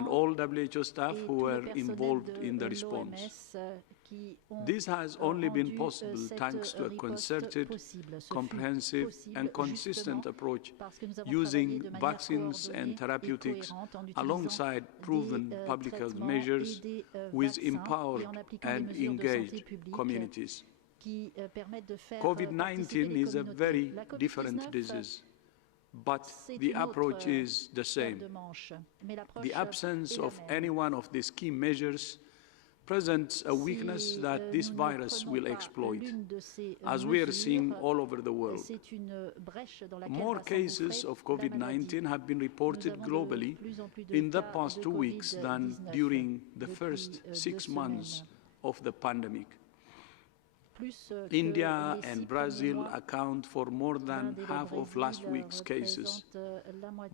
and all WHO staff who were involved in the response. This has only been possible thanks to a concerted, comprehensive and consistent approach using vaccines and therapeutics alongside proven public health measures with empowered and engaged communities. COVID-19 is a very different disease, but the approach is the same. The absence of any one of these key measures presents a weakness that this virus will exploit, as we are seeing all over the world. More cases of COVID-19 have been reported globally in the past 2 weeks than during the first 6 months of the pandemic. India and Brazil account for more than half of last week's cases.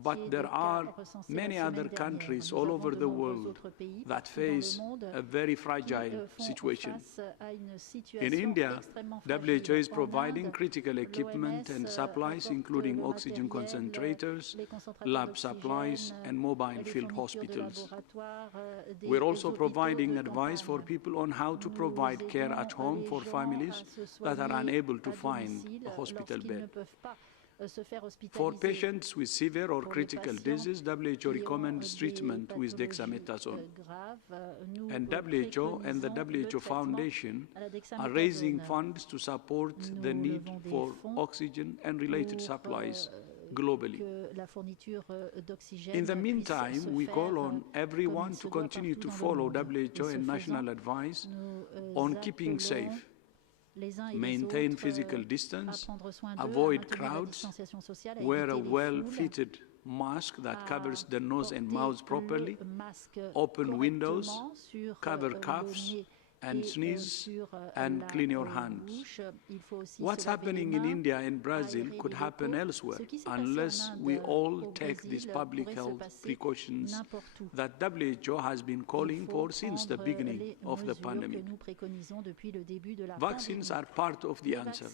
But there are many other countries all over the world that face a very fragile situation. In India, WHO is providing critical equipment and supplies, including oxygen concentrators, lab supplies, and mobile field hospitals. We're also providing advice for people on how to provide care at home for families that are unable to find a hospital bed. For patients with severe or critical disease, WHO recommends treatment with dexamethasone. And WHO and the WHO Foundation are raising funds to support the need for oxygen and related supplies globally. In the meantime, we call on everyone to continue to follow WHO and national advice on keeping safe, maintain physical distance, avoid crowds, wear a well-fitted mask that covers the nose and mouth properly, open windows, cover coughs and sneeze, and clean your hands. What's happening in India and Brazil could happen elsewhere unless we all take these public health precautions that WHO has been calling for since the beginning of the pandemic. Vaccines are part of the answer,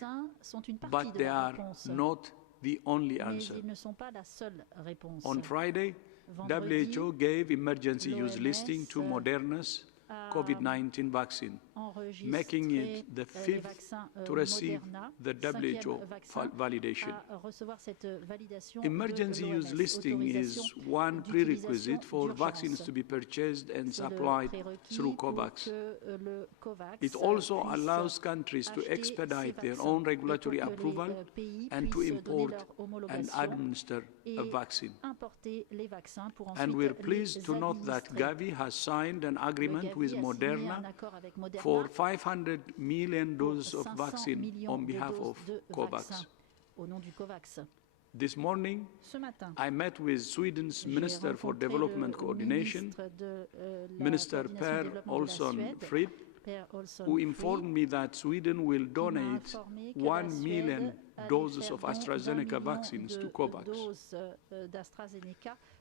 but they are not the only answer. On Friday, WHO gave emergency use listing to Moderna's COVID-19 vaccine, making it the 5th to receive the WHO validation. Emergency use listing is one prerequisite for vaccines to be purchased and supplied through COVAX. It also allows countries to expedite their own regulatory approval and to import and administer a vaccine. And we're pleased to note that Gavi has signed an agreement with Moderna for 500 million doses of vaccine on behalf of COVAX. This morning, I met with Sweden's Minister for Development Coordination, Minister Per Olsson Frid, who informed me that Sweden will donate 1 million doses of AstraZeneca vaccines to COVAX.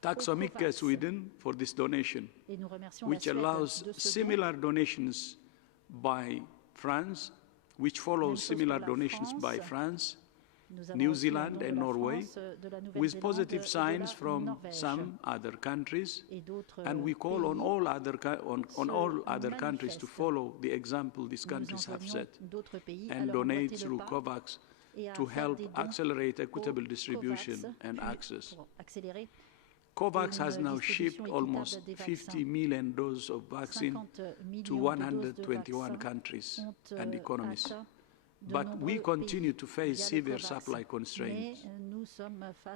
Tack så mycket, Sweden, for this donation, which allows similar donations by France, which follows similar donations by France, New Zealand and Norway, with positive signs from some other countries, and we call on all other countries to follow the example these countries have set and donate through COVAX to help accelerate equitable distribution and access. COVAX has now shipped almost 50 million doses of vaccine to 121 countries and economies. But we continue to face severe supply constraints.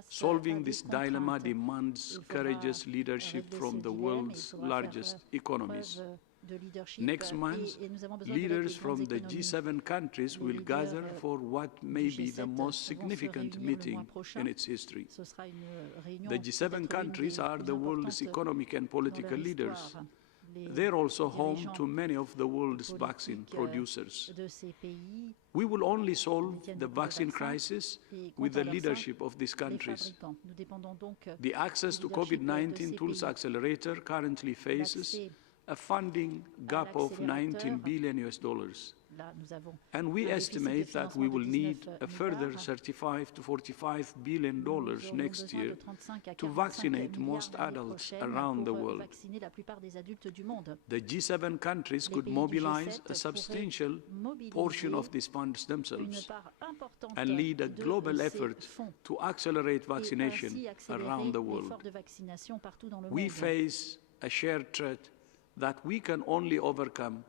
Solving this dilemma demands courageous leadership from the world's largest economies. Next month, leaders from the G7 countries will gather for what may be the most significant meeting in its history. The G7 countries are the world's economic and political leaders. They're also home to many of the world's vaccine producers. We will only solve the vaccine crisis with the leadership of these countries. The Access to COVID-19 Tools Accelerator currently faces a funding gap of $19 billion. And we estimate that we will need a further $35 to $45 billion next year to vaccinate most adults around the world. The G7 countries could mobilize a substantial portion of these funds themselves and lead a global effort to accelerate vaccination around the world. We face a shared threat that we can only overcome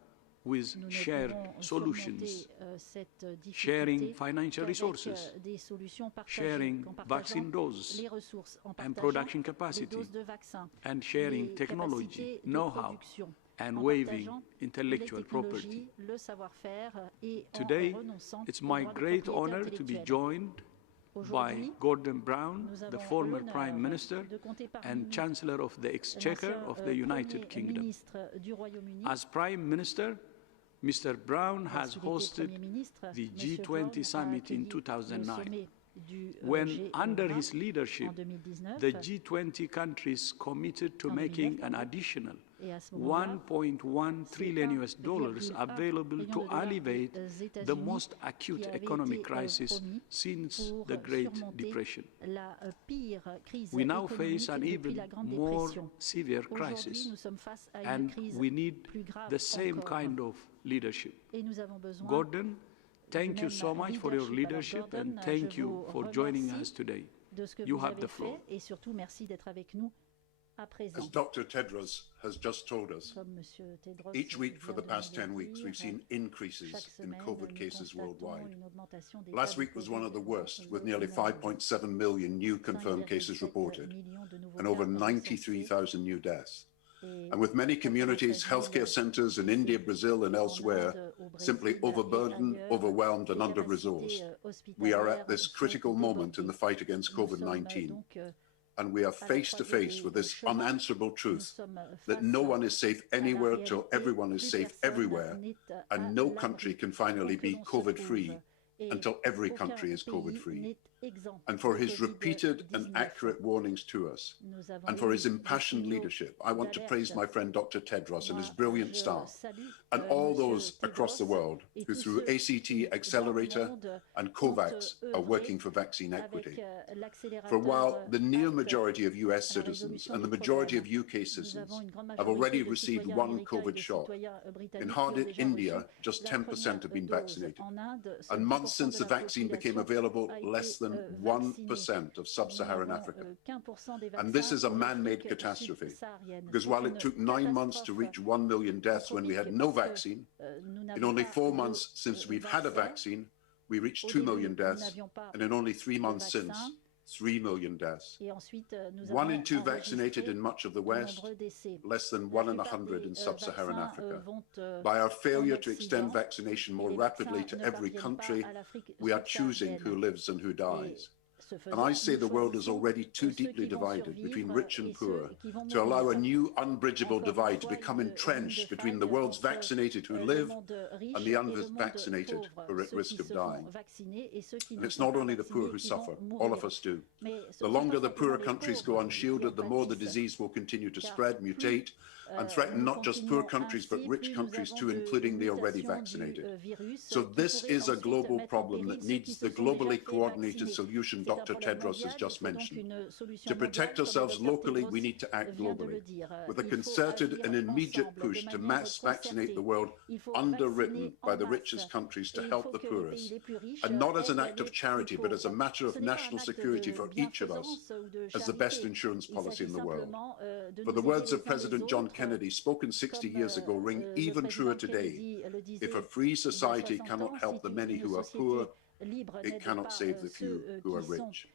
with shared solutions, sharing financial resources, sharing vaccine doses and production capacity, and sharing technology, know-how, and waiving intellectual property. Today, it's my great honor to be joined by Gordon Brown, the former Prime Minister and Chancellor of the Exchequer of the United Kingdom. As Prime Minister, Mr. Brown has hosted the G20 summit in 2009, when, under his leadership, the G20 countries committed to making an additional $1.1 trillion available to alleviate the most acute economic crisis since the Great Depression. We now face an even more severe crisis, and we need the same kind of leadership. Gordon, thank you so much for your leadership, and thank you for joining us today. You have the floor. As Dr. Tedros has just told us, each week for the past 10 weeks, we've seen increases in COVID cases worldwide. Last week was one of the worst, with nearly 5.7 million new confirmed cases reported and over 93,000 new deaths. And with many communities, healthcare centers in India, Brazil, and elsewhere simply overburdened, overwhelmed, and under-resourced, we are at this critical moment in the fight against COVID-19. And we are face to face with this unanswerable truth that no one is safe anywhere till everyone is safe everywhere, and no country can finally be COVID-free until every country is COVID-free. And for his repeated and accurate warnings to us, and for his impassioned leadership, I want to praise my friend Dr. Tedros and his brilliant staff, and all those across the world who through ACT Accelerator and COVAX are working for vaccine equity. For while the near majority of US citizens and the majority of UK citizens have already received one COVID shot, in hard-hit India, just 10% have been vaccinated. And months since the vaccine became available, less than 1% of sub-Saharan Africa. And this is a man-made catastrophe, because while it took 9 months to reach 1 million deaths when we had no vaccine, in only 4 months since we've had a vaccine, we reached 2 million deaths, and in only 3 months since, 3 million deaths. 1 in 2 vaccinated in much of the West, less than 1 in 100 in sub-Saharan Africa. By our failure to extend vaccination more rapidly to every country, we are choosing who lives and who dies. And I say the world is already too deeply divided between rich and poor to allow a new unbridgeable divide to become entrenched between the world's vaccinated who live and the unvaccinated who are at risk of dying. And it's not only the poor who suffer, all of us do. The longer the poorer countries go unshielded, the more the disease will continue to spread, mutate, and threaten not just poor countries, but rich countries too, including the already vaccinated. So this is a global problem that needs the globally coordinated solution Dr. Tedros has just mentioned. To protect ourselves locally, we need to act globally, with a concerted and immediate push to mass vaccinate the world, underwritten by the richest countries to help the poorest, and not as an act of charity, but as a matter of national security for each of us, as the best insurance policy in the world. For the words of President John Kennedy, spoken 60 years ago, ring even truer today. If a free society cannot help the many who are poor, it cannot save the few who are rich.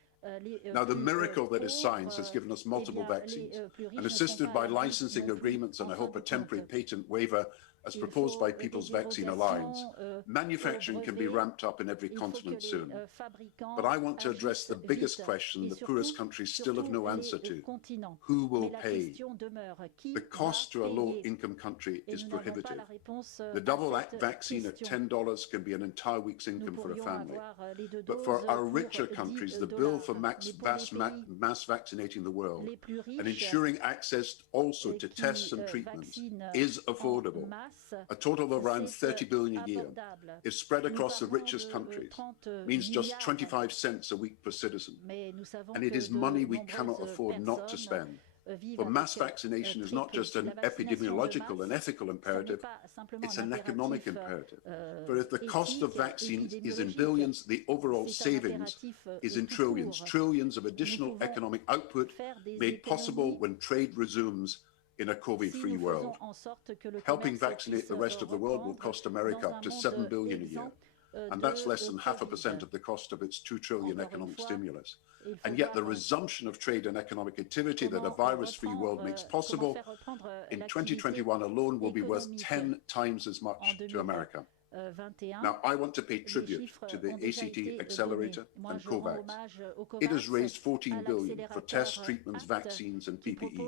Now, the miracle that is science has given us multiple vaccines, and assisted by licensing agreements and I hope a temporary patent waiver as proposed by People's Vaccine Alliance, manufacturing can be ramped up in every continent soon. But I want to address the biggest question the poorest countries still have no answer to. Who will pay? The cost to a low-income country is prohibitive. The double vaccine at $10 can be an entire week's income for a family. But for our richer countries, the bill for mass vaccinating the world and ensuring access also to tests and treatments is affordable. a total of around 30 billion a year, if spread across the richest countries, means just 25 cents a week per citizen. And it is money we cannot afford not to spend. For mass vaccination is not just an epidemiological and ethical imperative, it's an economic imperative. For if the cost of vaccines is in billions, the overall savings is in trillions, trillions of additional economic output made possible when trade resumes in a COVID-free world. Helping vaccinate the rest of the world will cost America up to $7 billion a year. And that's less than 0.5% of the cost of its $2 trillion economic stimulus. And yet the resumption of trade and economic activity that a virus-free world makes possible in 2021 alone will be worth 10 times as much to America. Now, I want to pay tribute to the ACT Accelerator and COVAX. It has raised $14 billion for tests, treatments, vaccines, and PPE.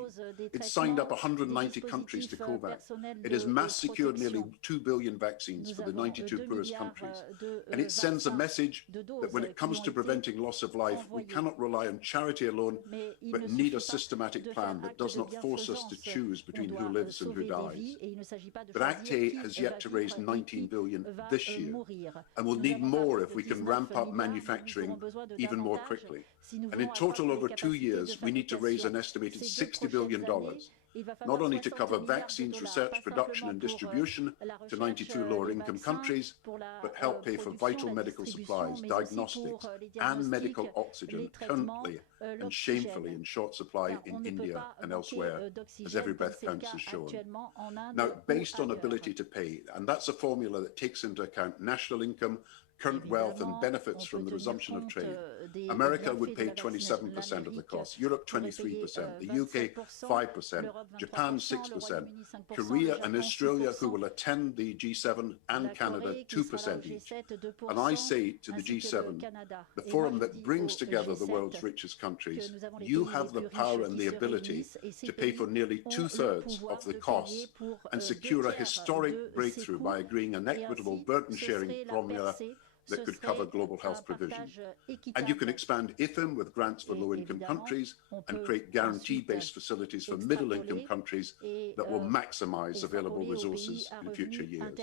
It signed up 190 countries to COVAX. It has mass secured nearly 2 billion vaccines for the 92 poorest countries. And it sends a message that when it comes to preventing loss of life, we cannot rely on charity alone, but need a systematic plan that does not force us to choose between who lives and who dies. But Act A has yet to raise 19 billion this year, and we'll need more if we can ramp up manufacturing even more quickly. And in total, over 2 years, we need to raise an estimated $60 billion, not only to cover vaccines, research, production, and distribution to 92 lower-income countries, but help pay for vital medical supplies, diagnostics, and medical oxygen currently and shamefully in short supply in India and elsewhere, as Every Breath Counts has shown. Now, based on ability to pay, and that's a formula that takes into account national income, current wealth and benefits from the resumption of trade. America would pay 27% of the cost, Europe 23%, the UK 5%, Japan 6%, Korea and Australia, who will attend the G7, and Canada 2% each. And I say to the G7, the forum that brings together the world's richest countries, you have the power and the ability to pay for nearly 2/3 of the costs and secure a historic breakthrough by agreeing an equitable burden-sharing formula that could cover global health provision. And you can expand IFM with grants for low-income countries and create guarantee-based facilities for middle-income countries that will maximize available resources in future years.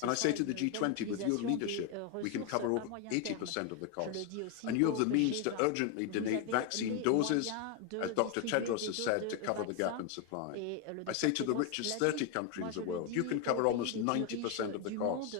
And I say to the G20, with your leadership, we can cover over 80% of the costs. And you have the means to urgently donate vaccine doses, as Dr. Tedros has said, to cover the gap in supply. I say to the richest 30 countries in the world, you can cover almost 90% of the costs.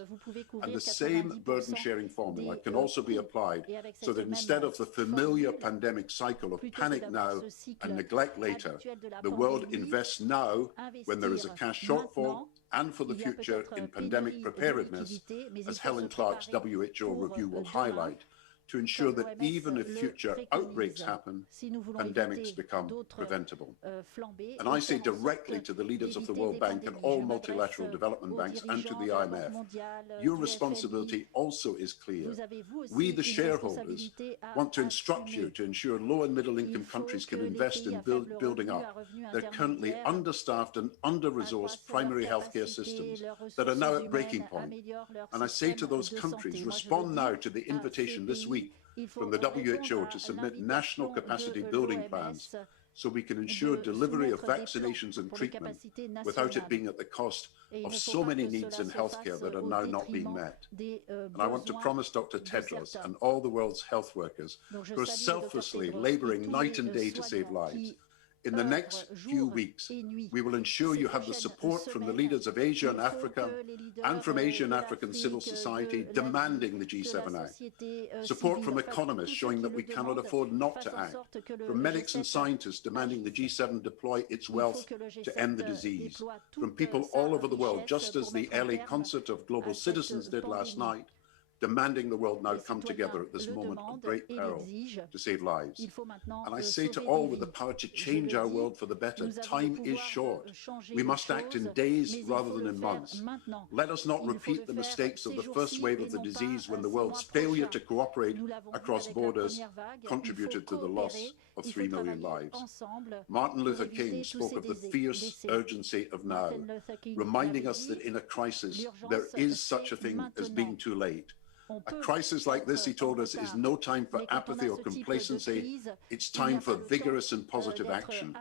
And the same burden-sharing formula can also be applied so that instead of the familiar pandemic cycle of panic now and neglect later, the world invests now when there is a cash shortfall and for the future in pandemic preparedness, as Helen Clark's WHO review will highlight, to ensure that even if future outbreaks happen, pandemics become preventable. And I say directly to the leaders of the World Bank and all multilateral development banks and to the IMF, your responsibility also is clear. We, the shareholders, want to instruct you to ensure low and middle income countries can invest in building up their currently understaffed and under-resourced primary healthcare systems that are now at breaking point. And I say to those countries, respond now to the invitation this week from the WHO to submit national capacity building plans so we can ensure delivery of vaccinations and treatment without it being at the cost of so many needs in healthcare that are now not being met. And I want to promise Dr. Tedros and all the world's health workers who are selflessly laboring night and day to save lives, in the next few weeks, we will ensure you have the support from the leaders of Asia and Africa and from Asian African civil society demanding the G7 Act. Support from economists showing that we cannot afford not to act. From medics and scientists demanding the G7 deploy its wealth to end the disease. From people all over the world, just as the LA Concert of Global Citizens did last night, demanding the world now come together at this moment of great peril to save lives. And I say to all with the power to change our world for the better, time is short. We must act in days rather than in months. Let us not repeat the mistakes of the first wave of the disease when the world's failure to cooperate across borders contributed to the loss of 3 million lives. Martin Luther King spoke of the fierce urgency of now, reminding us that in a crisis, there is such a thing as being too late. A crisis like this, he told us, is no time for apathy or complacency. It's time for vigorous and positive action.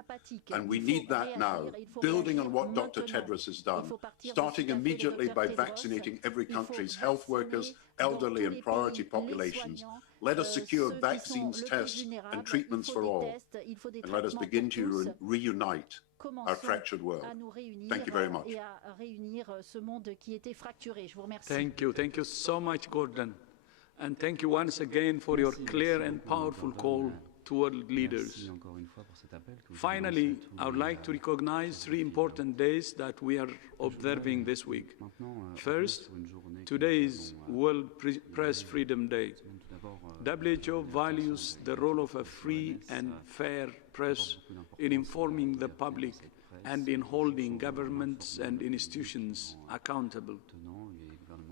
And we need that now, building on what Dr. Tedros has done, starting immediately by vaccinating every country's health workers, elderly and priority populations. Let us secure vaccines, tests and treatments for all. And let us begin to reunite our fractured world. Thank you very much. Thank you so much, Gordon. And thank you once again for your clear and powerful call to world leaders. Finally, I would like to recognize 3 important days that we are observing this week. First, today is World Press Freedom Day. WHO values the role of a free and fair press in informing the public and in holding governments and institutions accountable.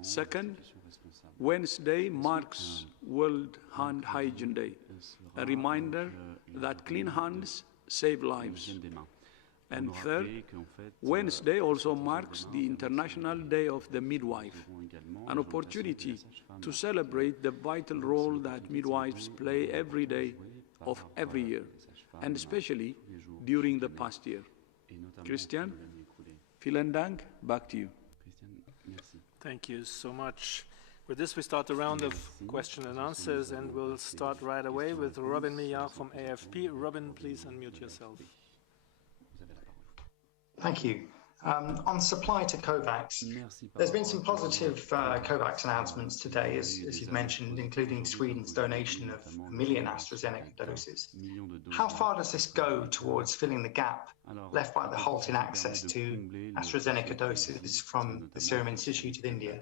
Second, Wednesday marks World Hand Hygiene Day, a reminder that clean hands save lives. And third, Wednesday also marks the International Day of the Midwife, an opportunity to celebrate the vital role that midwives play every day of every year, and especially during the past year. Christian, vielen Dank, back to you. Thank you so much. With this, we start the round of question and answers, and we'll start right away with Robin Millard from AFP. Robin, please unmute yourself. Thank you. On supply to COVAX, there's been some positive COVAX announcements today, as you've mentioned, including Sweden's donation of 1 million AstraZeneca doses. How far does this go towards filling the gap left by the halt in access to AstraZeneca doses from the Serum Institute of India?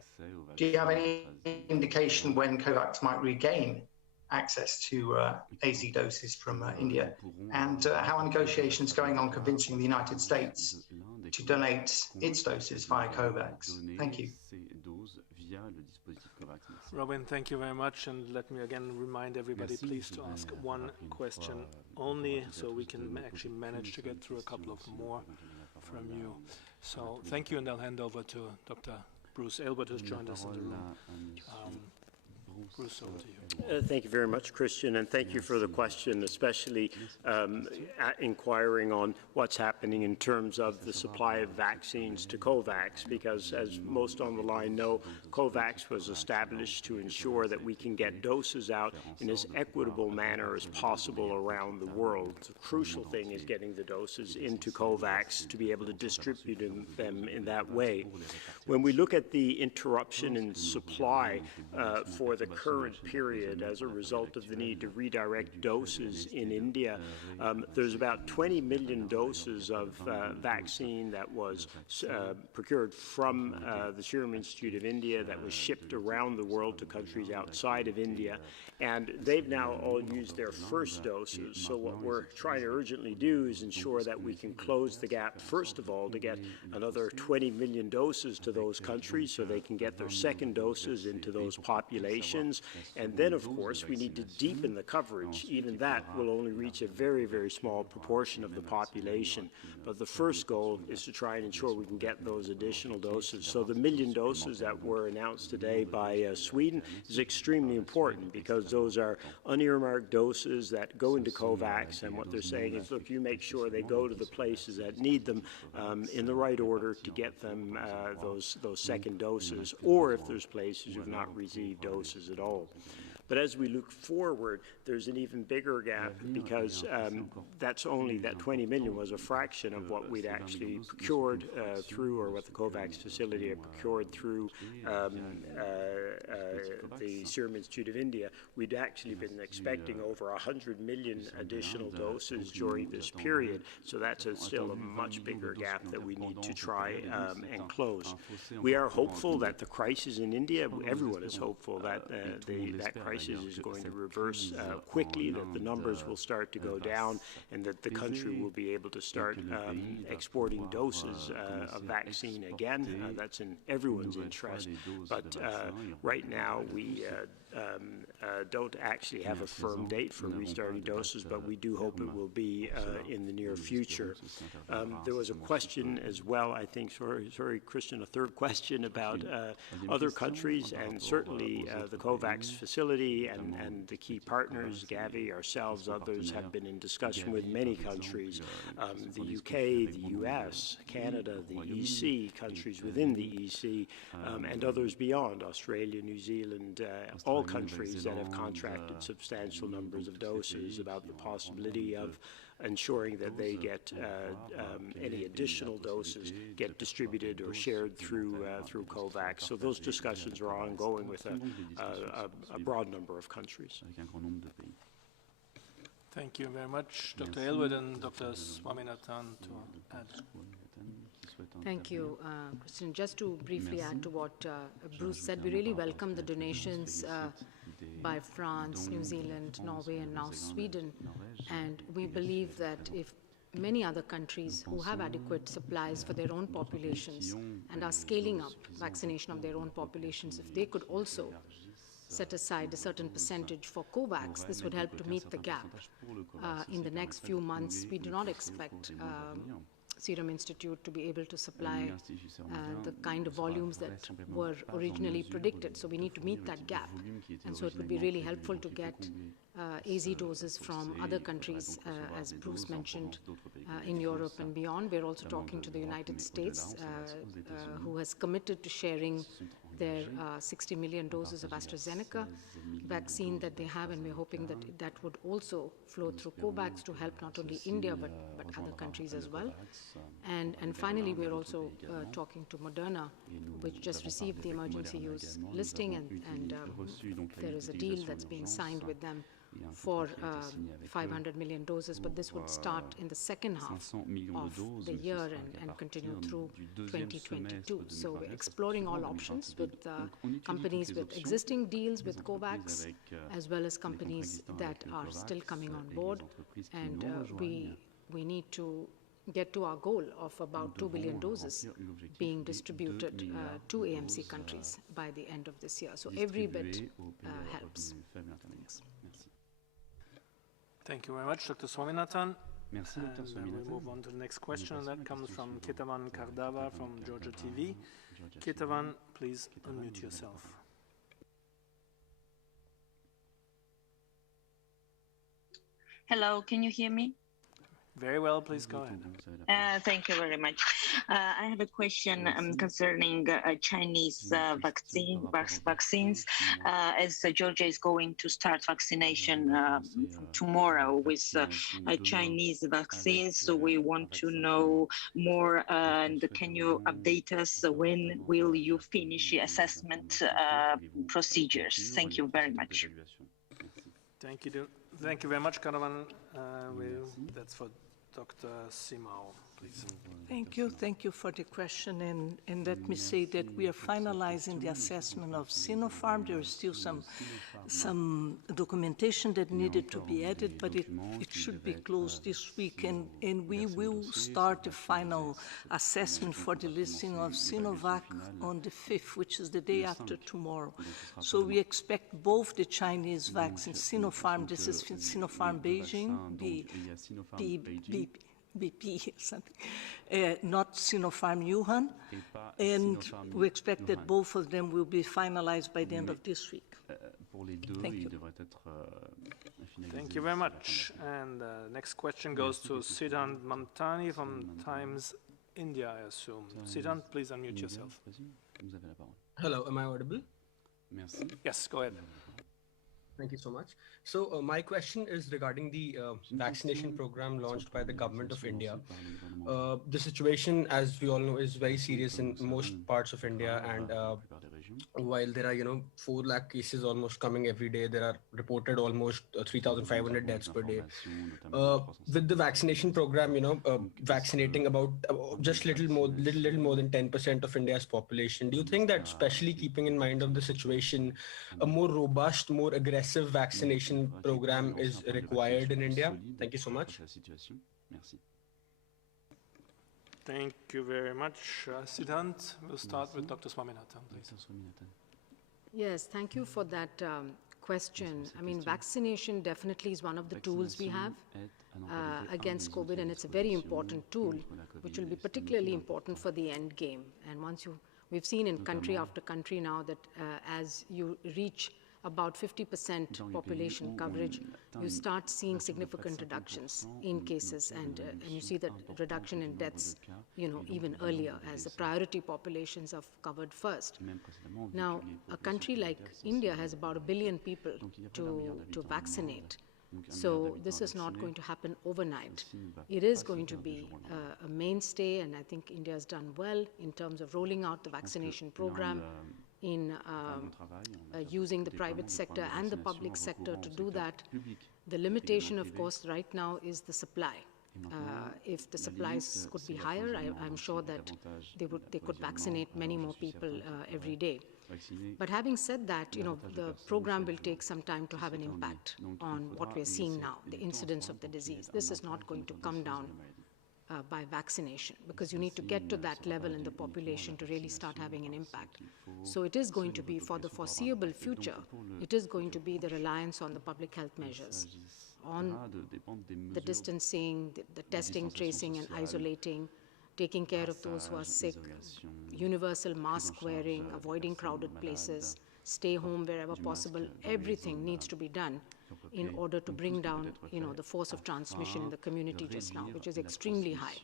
Do you have any indication when COVAX might regain access to AZ doses from India? And how are negotiations going on convincing the United States to donate its doses via COVAX? Thank you. Robin, thank you very much. And let me again remind everybody, please, to ask 1 question only, so we can actually manage to get through a couple of more from you. So thank you, and I'll hand over to Dr. Bruce Aylward, who's joined us in the room. Bruce, over to you. Thank you very much, Christian, and thank you for the question, especially inquiring on what's happening in terms of the supply of vaccines to COVAX, because as most on the line know, COVAX was established to ensure that we can get doses out in as equitable manner as possible around the world. The crucial thing is getting the doses into COVAX to be able to distribute them in that way. When we look at the interruption in supply for the current period as a result of the need to redirect doses in India, there's about 20 million doses of vaccine that was procured from the Serum Institute of India that was shipped around the world to countries outside of India. And they've now all used their first doses. So what we're trying to urgently do is ensure that we can close the gap, first of all, to get another 20 million doses to those countries so they can get their second doses into those populations. And then, of course, we need to deepen the coverage. Even that will only reach a very, very small proportion of the population. But the first goal is to try and ensure we can get those additional doses. So the 1 million doses that were announced today by Sweden is extremely important, because those are unearmarked doses that go into COVAX, and what they're saying is, look, you make sure they go to the places that need them in the right order to get them those second doses, or if there's places who have not received doses at all. But as we look forward, there's an even bigger gap, because that's only, that 20 million was a fraction of what we'd actually procured through, or what the COVAX facility had procured through the Serum Institute of India. We'd actually been expecting over 100 million additional doses during this period. So that's still a much bigger gap that we need to try and close. We are hopeful that the crisis in India, everyone is hopeful that that crisis crisis is going to reverse quickly, that the numbers will start to go down, and that the country will be able to start exporting doses of vaccine again. That's in everyone's interest. But right now, we don't actually have a firm date for restarting doses, but we do hope it will be in the near future. There was a question as well, I think, sorry, Christian, a third question about other countries, and certainly the COVAX facility and the key partners, Gavi, ourselves, others have been in discussion with many countries, the UK, the US, Canada, the EC, countries within the EC, and others beyond, Australia, New Zealand, all countries that have contracted substantial numbers of doses, about the possibility of ensuring that they get any additional doses get distributed or shared through COVAX. So those discussions are ongoing with a broad number of countries. Thank you very much, Dr. Aylward and Dr. Swaminathan to add. Thank you, Christian. Just to briefly add to what Bruce said, we really welcome the donations by France, New Zealand, Norway, and now Sweden. And we believe that if many other countries who have adequate supplies for their own populations and are scaling up vaccination of their own populations, if they could also set aside a certain percentage for COVAX, this would help to meet the gap. In the next few months, we do not expect Serum Institute to be able to supply the kind of volumes that were originally predicted. So we need to meet that gap. And so it would be really helpful to get AZ doses from other countries, as Bruce mentioned, in Europe and beyond. We're also talking to the United States, who has committed to sharing their 60 million doses of AstraZeneca vaccine that they have, and we're hoping that that would also flow through COVAX to help not only India but other countries as well. And finally, we're also talking to Moderna, which just received the emergency use listing, and there is a deal that's being signed with them for 500 million doses, but this would start in the second half of the year and continue through 2022. So we're exploring all options with companies with existing deals with COVAX, as well as companies that are still coming on board. And we need to get to our goal of about 2 billion doses being distributed to AMC countries by the end of this year. So every bit helps. Yes. Thank you very much, Dr. Swaminathan. And we'll move on to the next question, and that comes from Ketavan Kardava from Georgia TV. Ketavan, please unmute yourself. Hello, can you hear me? Very well, please go ahead. Thank you very much. I have a question concerning Chinese vaccines. As Georgia is going to start vaccination tomorrow with Chinese vaccines, so we want to know more. And can you update us when will you finish the assessment procedures? Thank you very much. Thank you very much, Karavan. That's for Dr. Simao, please. Thank you for the question, and let me say that we are finalizing the assessment of Sinopharm. There is still some documentation that needed to be added, but it should be closed this week, and we will start the final assessment for the listing of Sinovac on the 5th, which is the day after tomorrow. So we expect both the Chinese vaccines, Sinopharm, this is Sinopharm Beijing, BP something, not Sinopharm Wuhan, and we expect that both of them will be finalized by the end of this week. Thank you. Thank you very much. And next question goes to Siddhant Mamtani from Times India, I assume. Siddhant, please unmute yourself. Hello, am I audible? Yes, go ahead. Thank you so much. So my question is regarding the vaccination program launched by the government of India. The situation, as we all know, is very serious in most parts of India, and while there are 4 lakh cases almost coming every day, there are reported almost 3,500 deaths per day. With the vaccination program, vaccinating about just little more than 10% of India's population, do you think that, especially keeping in mind of the situation, a more robust, more aggressive aggressive vaccination program is required in India? Thank you so much. Thank you very much. Siddhant, we'll start with Dr. Swaminathan, please. Yes, thank you for that question. I mean, vaccination definitely is one of the tools we have against COVID, and it's a very important tool, which will be particularly important for the end game. And we've seen in country after country now that as you reach about 50% population coverage, you start seeing significant reductions in cases, and you see that reduction in deaths, even earlier as the priority populations are covered first. Now, a country like India has about 1 billion people to vaccinate. So this is not going to happen overnight. It is going to be a mainstay, and I think India has done well in terms of rolling out the vaccination program, in using the private sector and the public sector to do that. The limitation, of course, right now is the supply. If the supplies could be higher, I'm sure that they could vaccinate many more people every day. But having said that, the program will take some time to have an impact on what we're seeing now, the incidence of the disease. This is not going to come down by vaccination, because you need to get to that level in the population to really start having an impact. So it is going to be, for the foreseeable future, it is going to be the reliance on the public health measures, on the distancing, the testing, tracing, and isolating, taking care of those who are sick, universal mask wearing, avoiding crowded places, stay home wherever possible. Everything needs to be done in order to bring down, the force of transmission in the community just now, which is extremely high,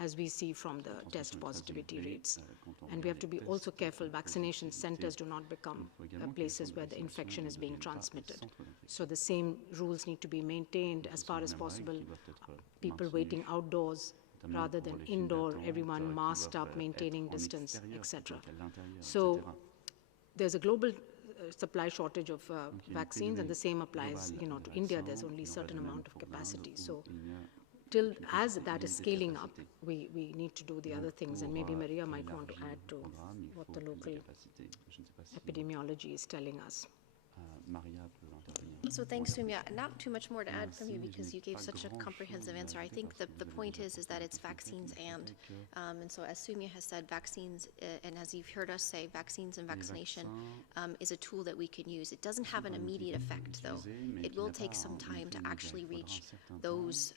as we see from the test positivity rates. And we have to be also careful. Vaccination centers do not become places where the infection is being transmitted. So the same rules need to be maintained as far as possible. People waiting outdoors rather than indoor, everyone masked up, maintaining distance, etc. So there's a global supply shortage of vaccines, and the same applies, to India. There's only a certain amount of capacity. So as that is scaling up, we need to do the other things, and maybe Maria might want to add to what the local epidemiology is telling us. So thanks, Soumya. Not too much more to add from you, because you gave such a comprehensive answer. I think the point is that it's vaccines and so as Soumya has said, vaccines, and as you've heard us say, vaccines and vaccination is a tool that we can use. It doesn't have an immediate effect, though. It will take some time to actually reach those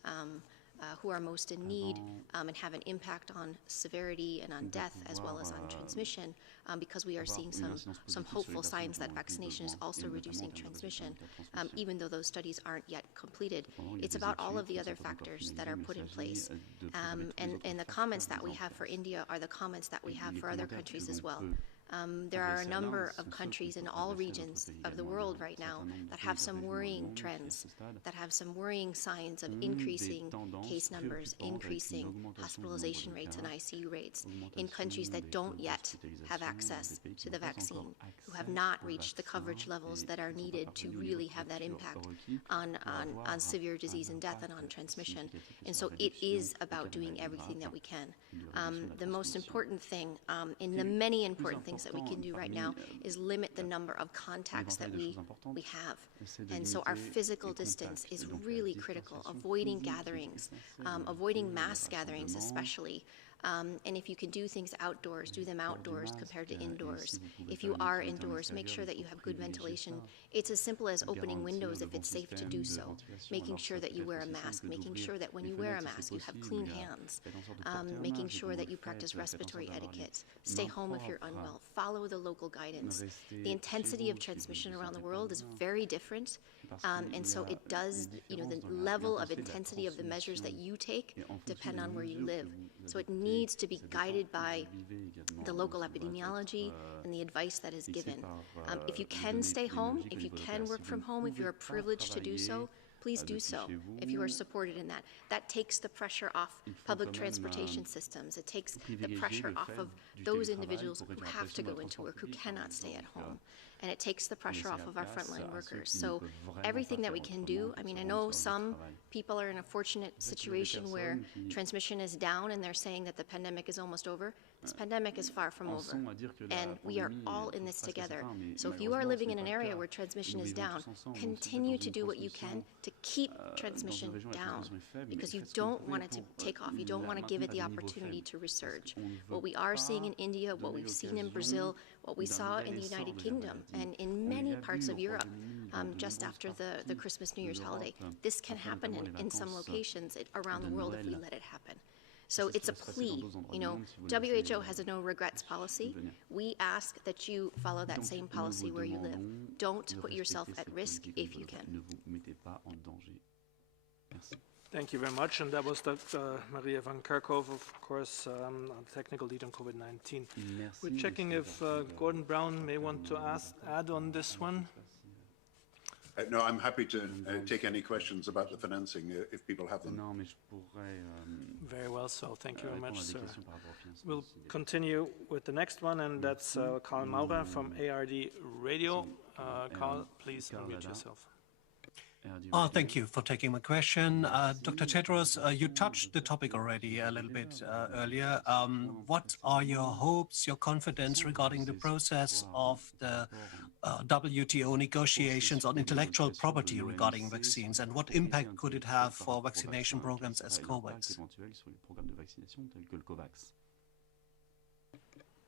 who are most in need and have an impact on severity and on death as well as on transmission, because we are seeing some hopeful signs that vaccination is also reducing transmission, even though those studies aren't yet completed. It's about all of the other factors that are put in place. And the comments that we have for India are the comments that we have for other countries as well. There are a number of countries in all regions of the world right now that have some worrying trends, that have some worrying signs of increasing case numbers, increasing hospitalization rates and ICU rates in countries that don't yet have access to the vaccine, who have not reached the coverage levels that are needed to really have that impact on severe disease and death and on transmission. And so it is about doing everything that we can. The most important thing, in the many important things that we can do right now, is limit the number of contacts that we have. And so our physical distance is really critical, avoiding gatherings, avoiding mass gatherings especially. And if you can do things outdoors, do them outdoors compared to indoors. If you are indoors, make sure that you have good ventilation. It's as simple as opening windows if it's safe to do so, making sure that you wear a mask, making sure that when you wear a mask you have clean hands, making sure that you practice respiratory etiquette, stay home if you're unwell, follow the local guidance. The intensity of transmission around the world is very different, and so it does, the level of intensity of the measures that you take depend on where you live. So it needs to be guided by the local epidemiology and the advice that is given. If you can stay home, if you can work from home, if you're privileged to do so, please do so if you are supported in that. That takes the pressure off public transportation systems. It takes the pressure off of those individuals who have to go into work, who cannot stay at home. And it takes the pressure off of our frontline workers. So everything that we can do, I mean, I know some people are in a fortunate situation where transmission is down and they're saying that the pandemic is almost over. This pandemic is far from over, and we are all in this together. So if you are living in an area where transmission is down, continue to do what you can to keep transmission down, because you don't want it to take off. You don't want to give it the opportunity to resurge. What we are seeing in India, what we've seen in Brazil, what we saw in the United Kingdom, and in many parts of Europe, just after the Christmas, New Year's holiday, this can happen in some locations around the world if we let it happen. So it's a plea, you know, WHO has a no regrets policy. We ask that you follow that same policy where you live. Don't put yourself at risk if you can. Thank you very much. And that was Dr. Maria van Kerkhove, of course, technical lead on COVID-19. We're checking if Gordon Brown may want to add on this one. No, I'm happy to take any questions about the financing if people have them. Very well, so thank you very much, sir. We'll continue with the next one, and that's Karl Maurer from ARD Radio. Karl, please unmute yourself. Thank you for taking my question. Dr. Tedros, you touched the topic already a little bit earlier. What are your hopes, your confidence regarding the process of the WTO negotiations on intellectual property regarding vaccines, and what impact could it have for vaccination programs as COVAX?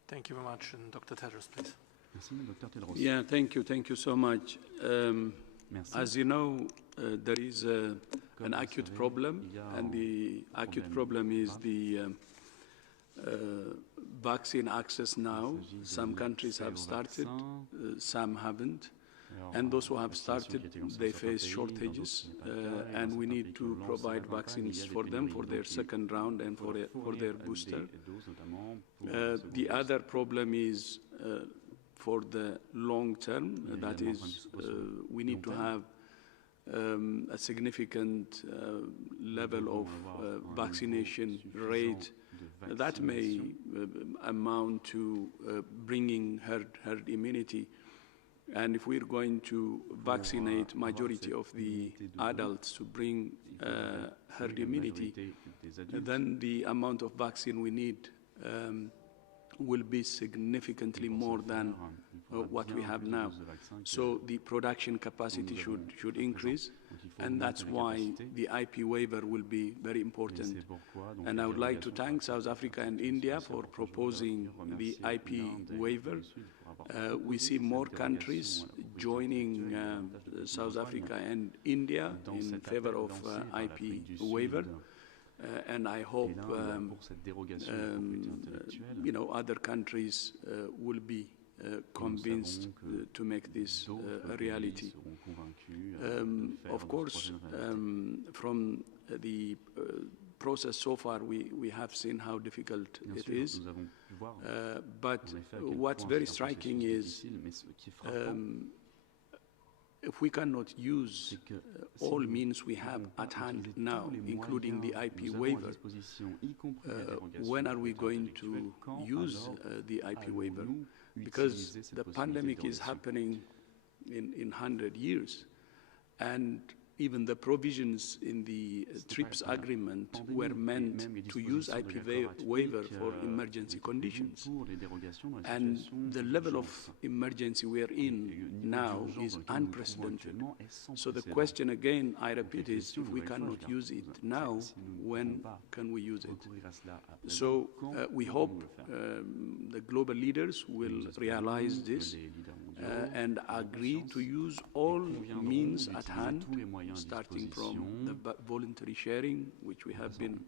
Thank you very much. And Dr. Tedros, please. Yeah, thank you. Thank you so much. As you know, there is an acute problem, and the acute problem is the vaccine access now. Some countries have started, some haven't. And those who have started, they face shortages, and we need to provide vaccines for them for their second round and for their booster. The other problem is for the long term, that is, we need to have a significant level of vaccination rate that may amount to bringing herd immunity. And if we're going to vaccinate majority of the adults to bring herd immunity, then the amount of vaccine we need will be significantly more than what we have now. So the production capacity should increase, and that's why the IP waiver will be very important. And I would like to thank South Africa and India for proposing the IP waiver. We see more countries joining South Africa and India in favor of IP waiver. And I hope you know, other countries will be convinced to make this a reality. Of course, from the process so far, we have seen how difficult it is. But what's very striking is if we cannot use all means we have at hand now, including the IP waiver, when are we going to use the IP waiver? Because the pandemic is happening in 100 years, and even the provisions in the TRIPS agreement were meant to use IP waiver for emergency conditions. And the level of emergency we are in now is unprecedented. So the question again, I repeat, is if we cannot use it now, when can we use it? So we hope the global leaders will realize this and agree to use all means at hand, starting from the voluntary sharing, which we have been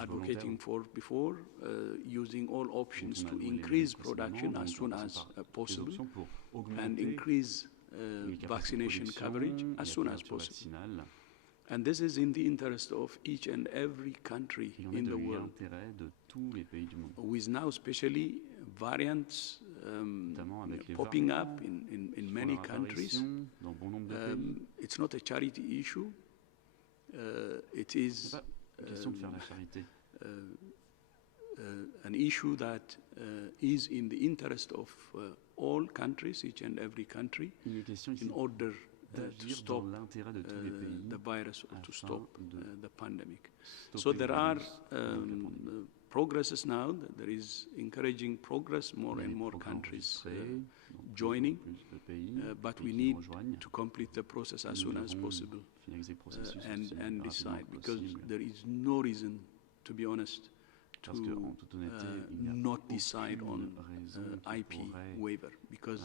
advocating for before, using all options to increase production as soon as possible and increase vaccination coverage as soon as possible. And this is in the interest of each and every country in the world, with now especially variants popping up in many countries, It's not a charity issue. It is an issue that is in the interest of all countries, each and every country, in order to stop the virus or to stop the pandemic. So there are progresses now. There is encouraging progress, more and more countries joining, but we need to complete the process as soon as possible and decide, because there is no reason, to be honest, to not decide on IP waiver, because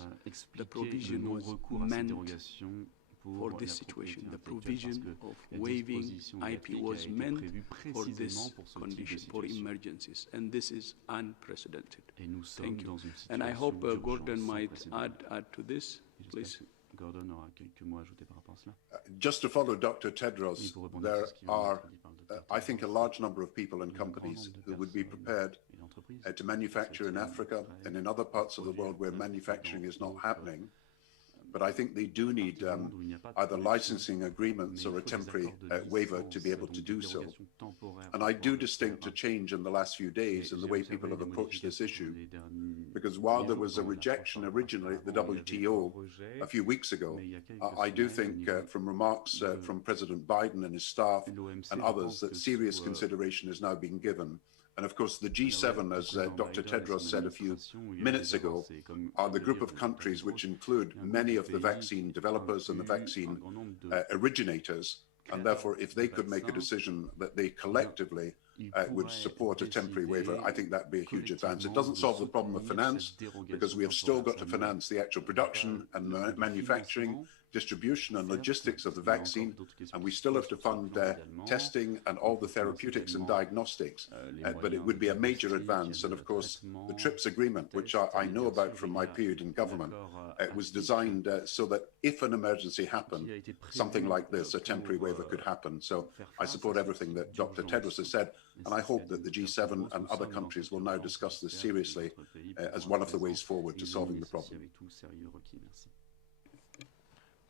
the provision was meant for this situation. The provision of waiving IP was meant for this condition, for emergencies, and this is unprecedented. Thank you. And I hope Gordon might add to this, please. Just to follow Dr. Tedros, there are, I think, a large number of people and companies who would be prepared to manufacture in Africa and in other parts of the world where manufacturing is not happening. But I think they do need either licensing agreements or a temporary waiver to be able to do so. And I do distinct a change in the last few days in the way people have approached this issue, because while there was a rejection originally at the WTO a few weeks ago, I do think from remarks from President Biden and his staff and others that serious consideration is now being given. And of course, the G7, as Dr. Tedros said a few minutes ago, are the group of countries which include many of the vaccine developers and the vaccine originators. And therefore, if they could make a decision that they collectively would support a temporary waiver, I think that'd be a huge advance. It doesn't solve the problem of finance, because we have still got to finance the actual production and manufacturing, distribution and logistics of the vaccine, and we still have to fund testing and all the therapeutics and diagnostics, but it would be a major advance. And of course, the TRIPS agreement, which I know about from my period in government, was designed so that if an emergency happened, something like this, a temporary waiver could happen. So I support everything that Dr. Tedros has said, and I hope that the G7 and other countries will now discuss this seriously as one of the ways forward to solving the problem.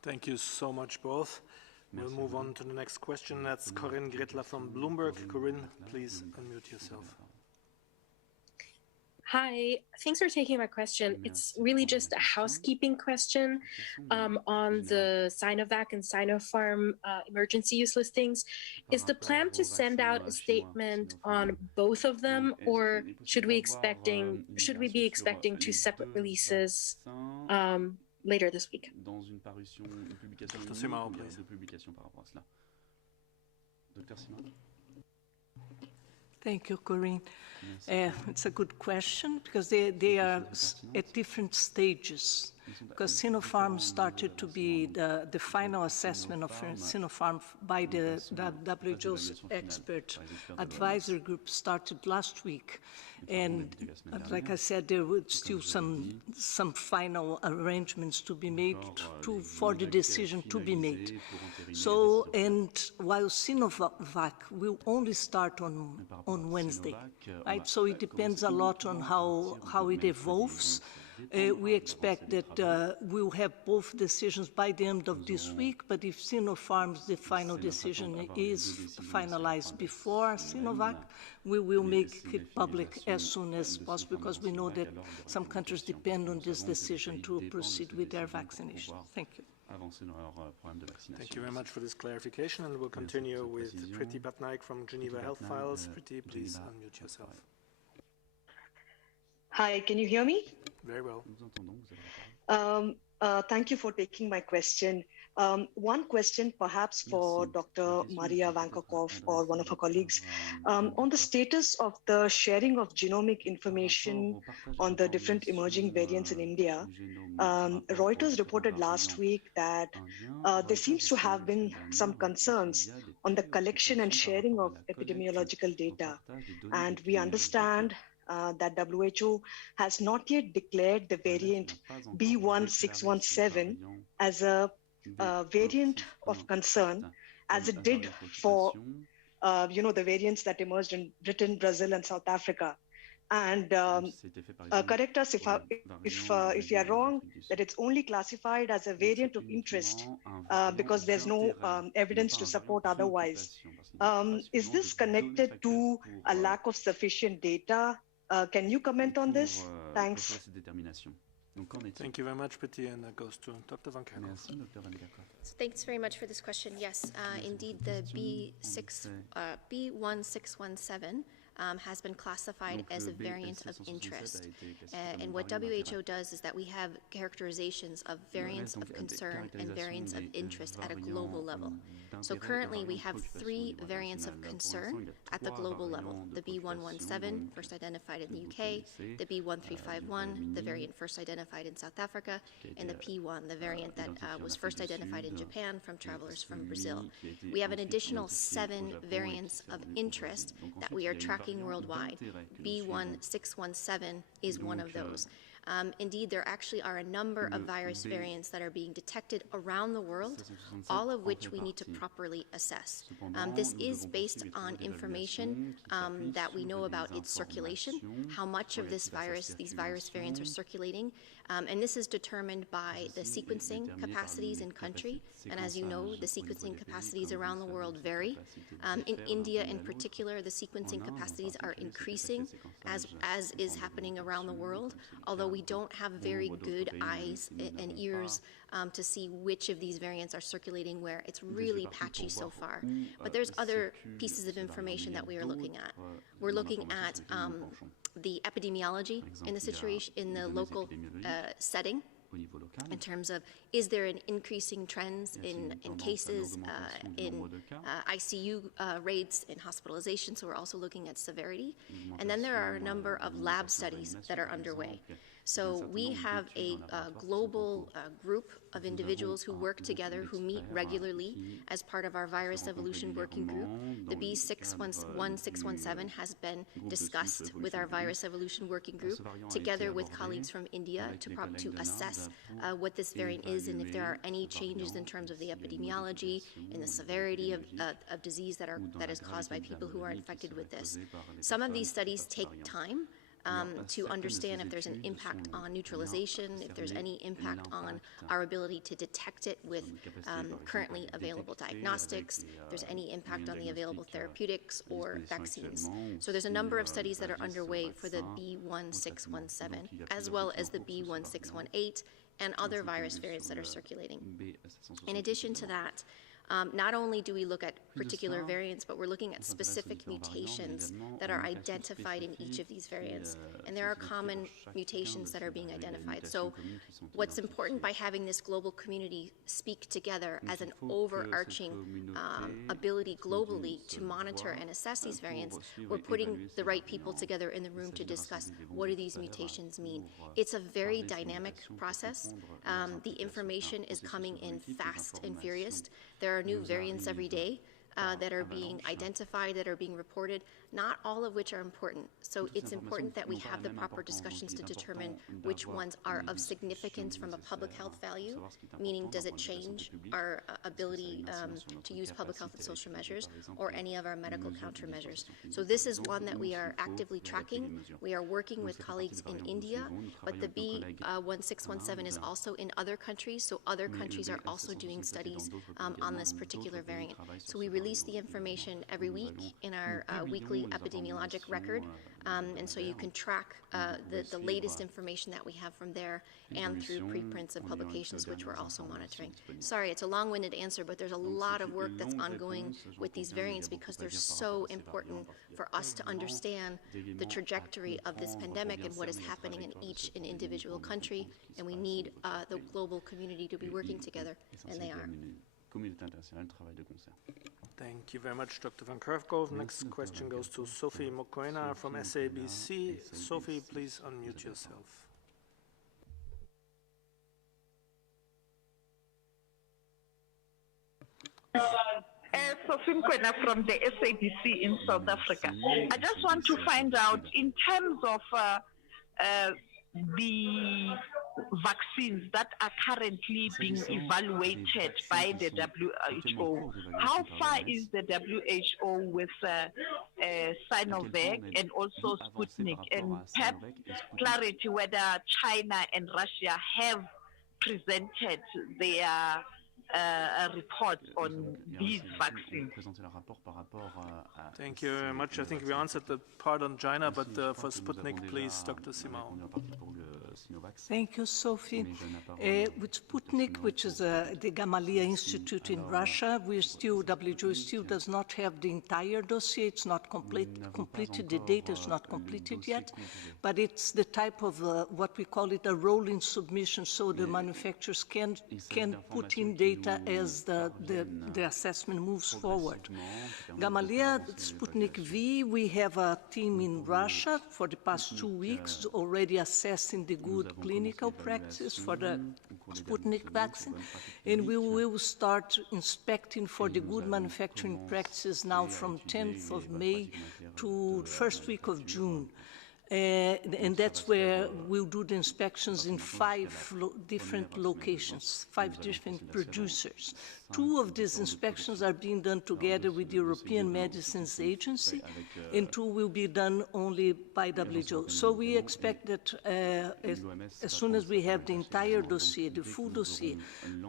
Thank you so much, both. We'll move on to the next question. That's Corinne Gretler from Bloomberg. Corinne, please unmute yourself. Hi, thanks for taking my question. It's really just a housekeeping question on the Sinovac and Sinopharm emergency use listings. Is the plan to send out a statement on both of them, or should we be expecting two separate releases later this week? Dr. Simao, please. Thank you, Corinne. It's a good question, because they are at different stages. Because Sinopharm started to be the final assessment of Sinopharm by the WHO's expert advisory group started last week. And like I said, there were still some final arrangements to be made for the decision to be made. So, and while Sinovac will only start on Wednesday, right? So it depends a lot on how it evolves. We expect that we'll have both decisions by the end of this week, but if Sinopharm's the final decision is finalized before Sinovac, we will make it public as soon as possible, because we know that some countries depend on this decision to proceed with their vaccination. Thank you. Thank you very much for this clarification, and we'll continue with Priti Patnaik from Geneva Health Files. Priti, please unmute yourself. Hi, can you hear me? Very well. Thank you for taking my question. One question perhaps for Dr. Maria Vankakov or one of her colleagues on the status of the sharing of genomic information on the different emerging variants in India. Reuters reported last week that there seems to have been some concerns on the collection and sharing of epidemiological data. And we understand that WHO has not yet declared the variant B1617 as a variant of concern, as it did for the variants that emerged in Britain, Brazil, and South Africa. And correct us if we are wrong, that it's only classified as a variant of interest because there's no evidence to support otherwise. Is this connected to a lack of sufficient data? Can you comment on this? Thanks. Thank you very much, Betty, and that goes to Dr. Van Kerkhove. So thanks very much for this question. Yes, indeed, the B1617 has been classified as a variant of interest. And what WHO does is that we have characterizations of variants of concern and variants of interest at a global level. So currently we have 3 variants of concern at the global level. The B117, first identified in the UK, the B1351, the variant first identified in South Africa, and the P1, the variant that was first identified in Japan from travelers from Brazil. We have an additional 7 variants of interest that we are tracking worldwide. B1617 is one of those. Indeed, there actually are a number of virus variants that are being detected around the world, all of which we need to properly assess. This is based on information that we know about its circulation, how much of these virus variants are circulating, and this is determined by the sequencing capacities in country. And as you know, the sequencing capacities around the world vary. In India in particular, the sequencing capacities are increasing, as is happening around the world, although we don't have very good eyes and ears to see which of these variants are circulating where. It's really patchy so far. But there's other pieces of information that we are looking at. We're looking at the epidemiology in the situation, in the local setting, in terms of, is there an increasing trends in cases, in ICU rates, in hospitalization, so we're also looking at severity. And then there are a number of lab studies that are underway. So we have a global group of individuals who work together, who meet regularly as part of our virus evolution working group. The B1617 has been discussed with our virus evolution working group, together with colleagues from India, to assess what this variant is and if there are any changes in terms of the epidemiology and the severity of disease that is caused by people who are infected with this. Some of these studies take time to understand if there's an impact on neutralization, if there's any impact on our ability to detect it with currently available diagnostics, if there's any impact on the available therapeutics or vaccines. So there's a number of studies that are underway for the B1617, as well as the B1618 and other virus variants that are circulating. In addition to that, not only do we look at particular variants, but we're looking at specific mutations that are identified in each of these variants. And there are common mutations that are being identified. So what's important by having this global community speak together as an overarching ability globally to monitor and assess these variants, we're putting the right people together in the room to discuss what do these mutations mean. It's a very dynamic process. The information is coming in fast and furious. There are new variants every day that are being identified, that are being reported, not all of which are important. So it's important that we have the proper discussions to determine which ones are of significance from a public health value, meaning does it change our ability to use public health and social measures or any of our medical countermeasures. So this is one that we are actively tracking. We are working with colleagues in India, but the B1617 is also in other countries, so other countries are also doing studies on this particular variant. So we release the information every week in our weekly epidemiologic record, and so you can track the latest information that we have from there and through preprints and publications, which we're also monitoring. Sorry, it's a long-winded answer, but there's a lot of work that's ongoing with these variants because they're so important for us to understand the trajectory of this pandemic and what is happening in each individual country, and we need the global community to be working together, and they are. Thank you very much, Dr. Van Kerkhove. Next question goes to Sophie Mokoena from SABC. Sophie, please unmute yourself. Sophie Mokoena from the SABC in South Africa. I just want to find out, in terms of the vaccines that are currently being evaluated by the WHO. How far is the WHO with Sinovac and also Sputnik? And perhaps clarity whether China and Russia have presented their reports on these vaccines. Thank you very much. I think we answered the part on China, but for Sputnik, please, Dr. Simao. Thank you, Sophie. With Sputnik, which is the Gamaleya Institute in Russia, WHO still does not have the entire dossier. It's not completed. The data is not completed yet, but it's the type of what we call it a rolling submission, so the manufacturers can put in data as the assessment moves forward. Gamaleya, Sputnik V, we have a team in Russia for the past 2 weeks already assessing the good clinical practice for the Sputnik vaccine, and we will start inspecting for the good manufacturing practices now from 10th of May to first week of June. And that's where we'll do the inspections in 5 different locations, 5 different producers. 2 of these inspections are being done together with the European Medicines Agency, and 2 will be done only by WHO. So we expect that as soon as we have the entire dossier, the full dossier,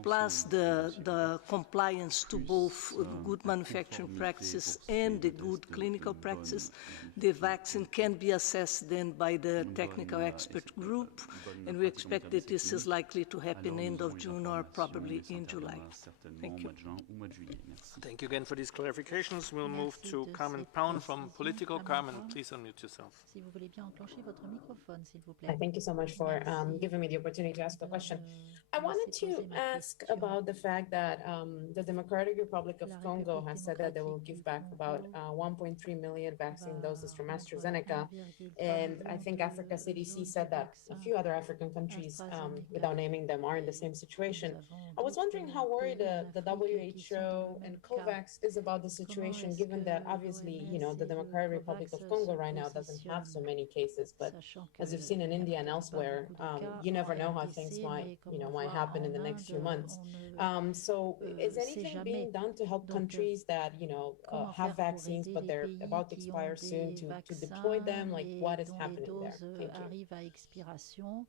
plus the compliance to both good manufacturing practices and the good clinical practice, the vaccine can be assessed then by the technical expert group, and we expect that this is likely to happen end of June or probably in July. Thank you. Thank you again for these clarifications. We'll move to Carmen Pound from Political. Carmen, please unmute yourself. Thank you so much for giving me the opportunity to ask a question. I wanted to ask about the fact that the Democratic Republic of Congo has said that they will give back about 1.3 million vaccine doses from AstraZeneca, and I think Africa CDC said that a few other African countries, without naming them, are in the same situation. I was wondering how worried the WHO and COVAX is about the situation, given that obviously, you know, the Democratic Republic of Congo right now doesn't have so many cases, but as you've seen in India and elsewhere, you never know how things might happen in the next few months. So is anything being done to help countries that, have vaccines, but they're about to expire soon to deploy them? Like, what is happening there? Thank you.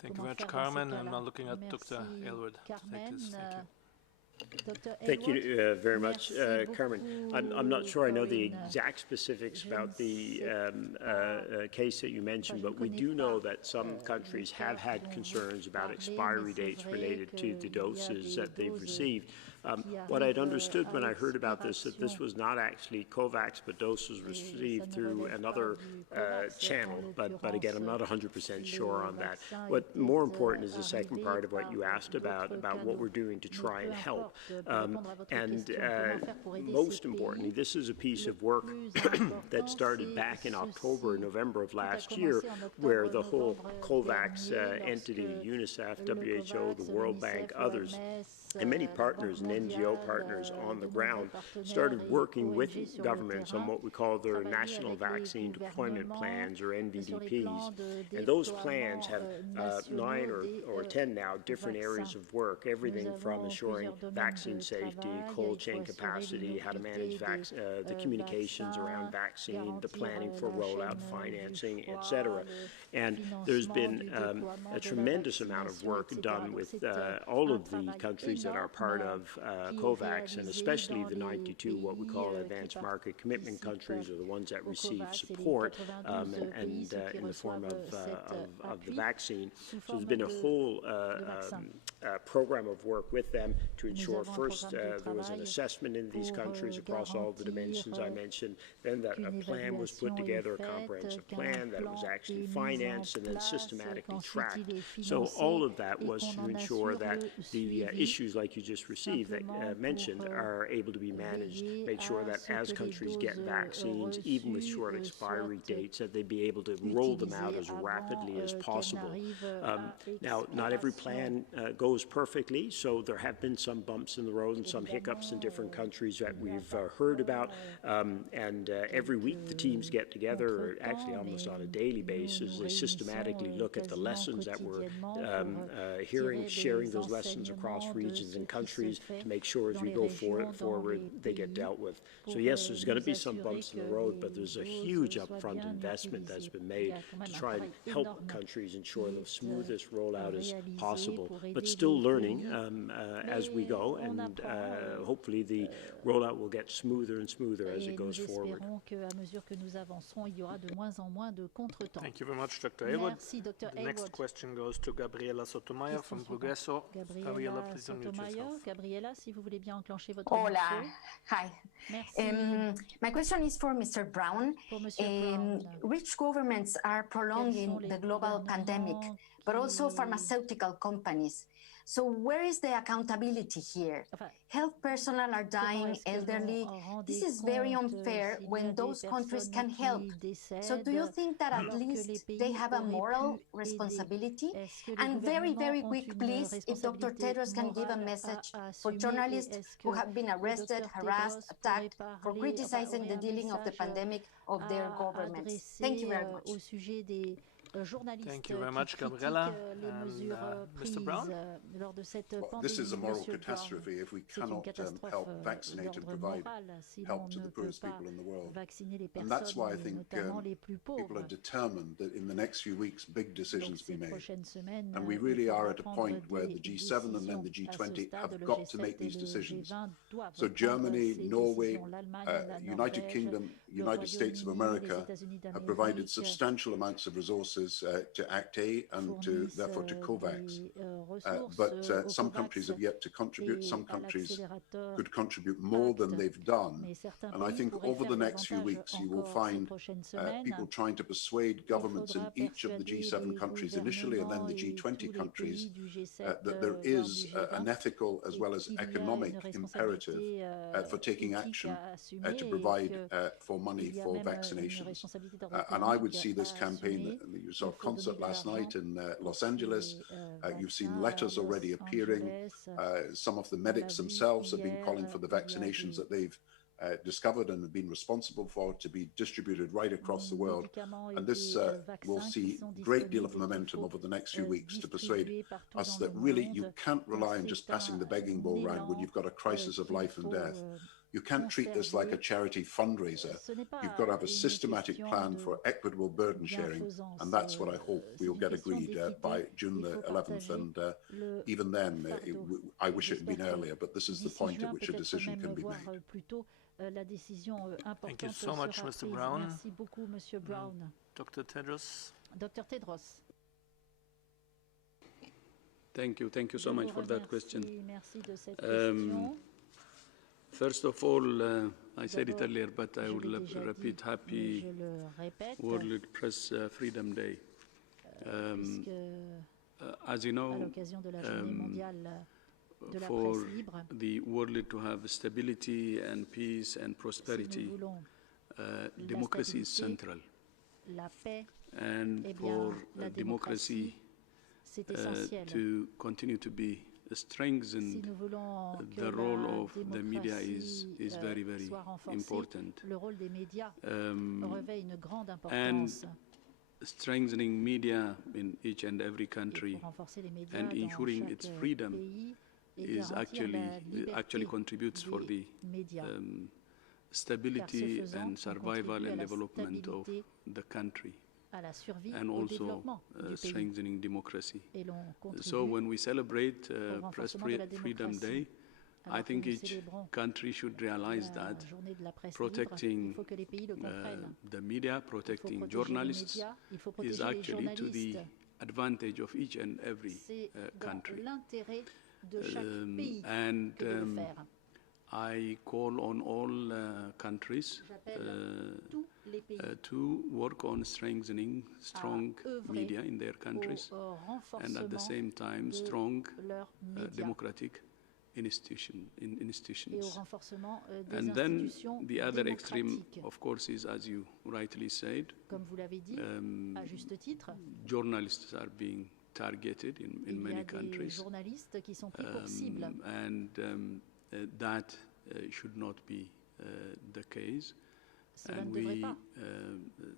Thank you very much, Carmen. I'm now looking at Dr. Aylward to take this. Thank you very much, Carmen. I'm not sure I know the exact specifics about the case that you mentioned, but we do know that some countries have had concerns about expiry dates related to the doses that they've received. What I'd understood when I heard about this, that this was not actually COVAX, but doses received through another channel. But again, I'm not 100% sure on that. What more important is the second part of what you asked about what we're doing to try and help. And most importantly, this is a piece of work that started back in October, November of last year, where the whole COVAX entity, UNICEF, WHO, the World Bank, others, and many partners and NGO partners on the ground started working with governments on what we call their National Vaccine Deployment Plans, or NVDPs. And those plans have 9 or 10 now different areas of work, everything from ensuring vaccine safety, cold chain capacity, how to manage the communications around vaccine, the planning for rollout, financing, etc. And there's been a tremendous amount of work done with all of the countries that are part of COVAX, and especially the 92 what we call advanced market commitment countries, or the ones that receive support and in the form of the vaccine. So there's been a whole program of work with them to ensure first there was an assessment in these countries across all the dimensions I mentioned, then that a plan was put together, a comprehensive plan that was actually financed and then systematically tracked. So all of that was to ensure that the issues like you just received, mentioned are able to be managed, make sure that as countries get vaccines, even with short expiry dates, that they be able to roll them out as rapidly as possible. Now, not every plan goes perfectly, so there have been some bumps in the road and some hiccups in different countries that we've heard about, and every week the teams get together, or actually almost on a daily basis. They systematically look at the lessons that we're hearing, sharing those lessons across regions and countries to make sure as we go forward they get dealt with. So yes, there's going to be some bumps in the road, but there's a huge upfront investment that's been made to try and help countries ensure the smoothest rollout as possible, but still learning as we go, and hopefully the rollout will get smoother and smoother as it goes forward. Thank you very much, Dr. Aylward. The next question goes to Gabriela Sotomayor from Progreso. Gabriela, please unmute yourself. Gabriela, si vous voulez bien enclencher votre micro. Hi. My question is for Mr. Brown. Rich governments are prolonging the global pandemic, but also pharmaceutical companies. So where is the accountability here? Health personnel are dying, elderly. This is very unfair when those countries can help. So do you think that at least they have a moral responsibility? And very, very quick, please, if Dr. Tedros can give a message for journalists who have been arrested, harassed, attacked for criticizing the dealing of the pandemic of their governments. Thank you very much. Thank you very much, Gabriela. Mr. Brown? Well, this is a moral catastrophe if we cannot help vaccinate and provide help to the poorest people in the world. And that's why I think people are determined that in the next few weeks, big decisions be made. And we really are at a point where the G7 and then the G20 have got to make these decisions. So Germany, Norway, United Kingdom, United States of America have provided substantial amounts of resources to Act A and therefore to COVAX. But some countries have yet to contribute. Some countries could contribute more than they've done. And I think over the next few weeks, you will find people trying to persuade governments in each of the G7 countries initially and then the G20 countries that there is an ethical as well as economic imperative for taking action to provide for money for vaccinations. And I would see this campaign that you saw a concert last night in Los Angeles. You've seen letters already appearing. Some of the medics themselves have been calling for the vaccinations that they've discovered and have been responsible for to be distributed right across the world. And this will see a great deal of momentum over the next few weeks to persuade us that really you can't rely on just passing the begging bowl round when you've got a crisis of life and death. You can't treat this like a charity fundraiser. You've got to have a systematic plan for equitable burden sharing, and that's what I hope we'll get agreed by June the 11th. And even then, I wish it had been earlier, but this is the point at which a decision can be made. Thank you so much, Mr. Brown. Dr. Tedros. Dr. Tedros. Thank you so much for that question. First of all, I said it earlier, but I will repeat, happy World Press Freedom Day. As you know, for the world to have stability and peace and prosperity, democracy is central. And for democracy to continue to be strengthened, the role of the media is very, very important. And strengthening media in each and every country and ensuring its freedom is actually contributes for the stability and survival and development of the country, and also strengthening democracy. So when we celebrate Press Freedom Day, I think each country should realize that protecting the media, protecting journalists is actually to the advantage of each and every country. I call on all countries to work on strengthening strong media in their countries and at the same time strong democratic institutions. And then the other extreme, of course, is, as you rightly said, journalists are being targeted in many countries, and that should not be the case. And we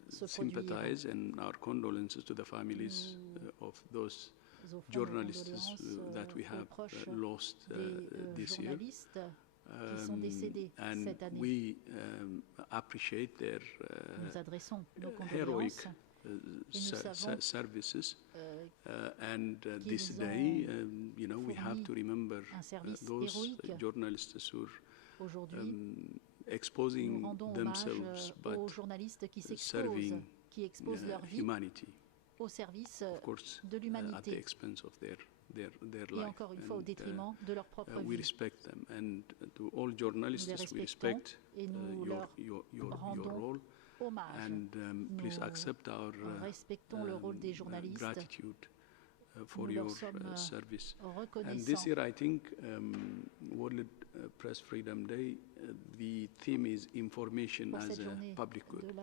sympathize and our condolences to the families of those journalists that we have lost this year. And we appreciate their heroic services. And this day, you know, we have to remember those journalists who are exposing themselves but serving humanity, of course, at the expense of their life. And we respect them, and to all journalists, we respect your role, and please accept our gratitude for your service. And this year, I think, World Press Freedom Day, the theme is information as a public good.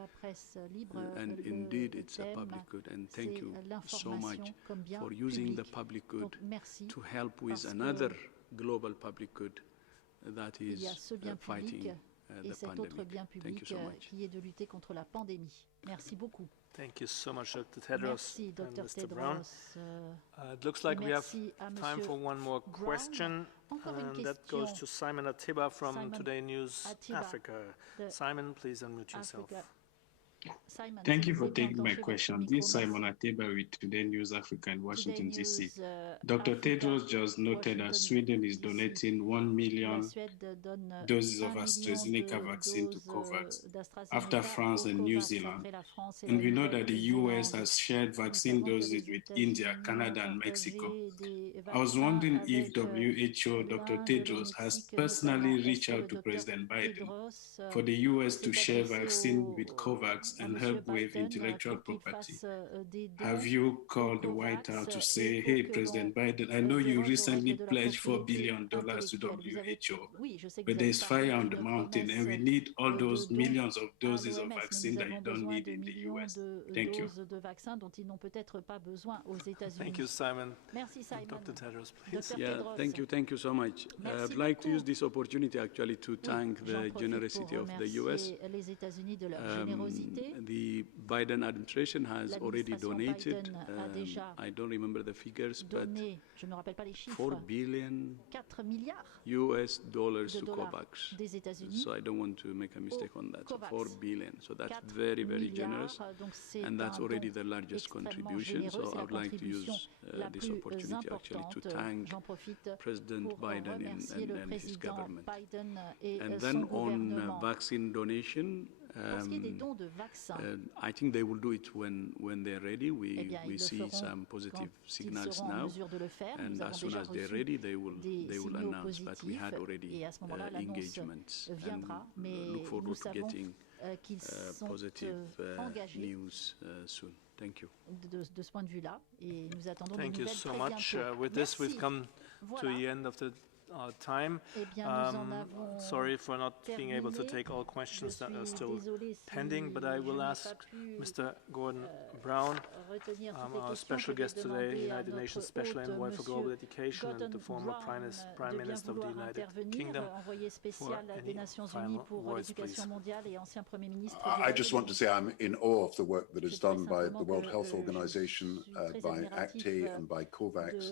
And indeed, it's a public good. And thank you so much for using the public good to help with another global public good, that is fighting the pandemic. Thank you so much. Thank you so much, Dr. Tedros and Mr. Brown. It looks like we have time for one more question, and that goes to Simon Atiba from Today News Africa. Simon, please unmute yourself. Thank you for taking my question. This is Simon Atiba with Today News Africa in Washington, D.C. Dr. Tedros just noted that Sweden is donating 1 million doses of AstraZeneca vaccine to COVAX after France and New Zealand. And we know that the U.S. has shared vaccine doses with India, Canada, and Mexico. I was wondering if WHO, Dr. Tedros, has personally reached out to President Biden for the U.S. to share vaccine with COVAX and help with intellectual property. Have you called the White House to say, hey, President Biden, I know you recently pledged $4 billion to WHO, but there's fire on the mountain and we need all those millions of doses of vaccine that you don't need in the US. Thank you. Thank you, Simon. Dr. Tedros, please. Yeah, thank you so much. I'd like to use this opportunity actually to thank the generosity of the US. The Biden administration has already donated, I don't remember the figures, but $4 billion US dollars to COVAX. So I don't want to make a mistake on that. So $4 billion. So that's very, very generous. And that's already the largest contribution. So I would like to use this opportunity actually to thank President Biden and his government. And then on vaccine donation, I think they will do it when they're ready. We see some positive signals now, and as soon as they're ready, they will announce. But we had already engagements, and look forward to getting positive news soon. Thank you. Thank you so much. With this, we've come to the end of the time. Sorry for not being able to take all questions that are still pending, but I will ask Mr. Gordon Brown, our special guest today, United Nations Special Envoy for Global Education and the former Prime Minister of the United Kingdom, for any final words, please. I just want to say I'm in awe of the work that is done by the World Health Organization, by ACTE and by COVAX,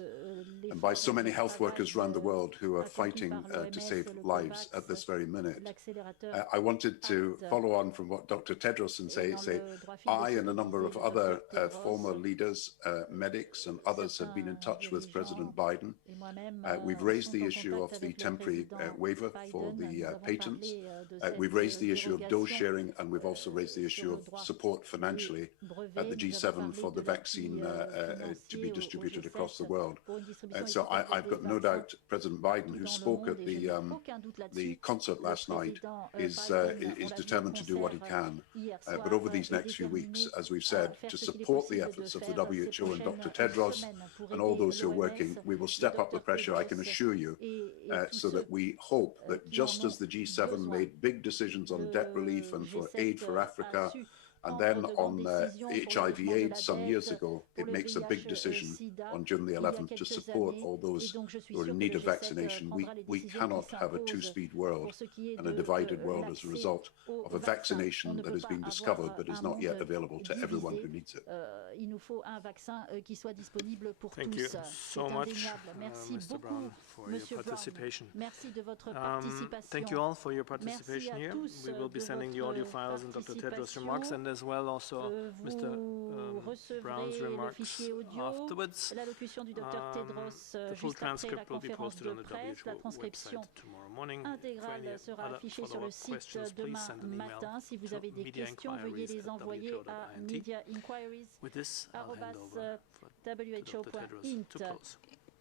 and by so many health workers around the world who are fighting to save lives at this very minute. I wanted to follow on from what Dr. Tedros and say I and a number of other former leaders, medics and others have been in touch with President Biden. We've raised the issue of the temporary waiver for the patents. We've raised the issue of dose sharing, and we've also raised the issue of support financially at the G7 for the vaccine to be distributed across the world. So I've got no doubt President Biden, who spoke at the concert last night, is determined to do what he can. But over these next few weeks, as we've said, to support the efforts of the WHO and Dr. Tedros and all those who are working, we will step up the pressure, I can assure you, so that we hope that just as the G7 made big decisions on debt relief and for aid for Africa, and then on HIV/AIDS some years ago, it makes a big decision on June the 11th to support all those who are in need of vaccination. We cannot have a two-speed world and a divided world as a result of a vaccination that is being discovered but is not yet available to everyone who needs it. Thank you so much, Mr. Brown, for your participation. Thank you all for your participation here. We will be sending the audio files and Dr. Tedros' remarks, and as well also Mr. Brown's remarks afterwards. The full transcript will be posted on the WHO website tomorrow morning. For any other follow-up questions, please send an email to mediainquiries@who.int. With this, I'll hand over to Dr. Tedros to close.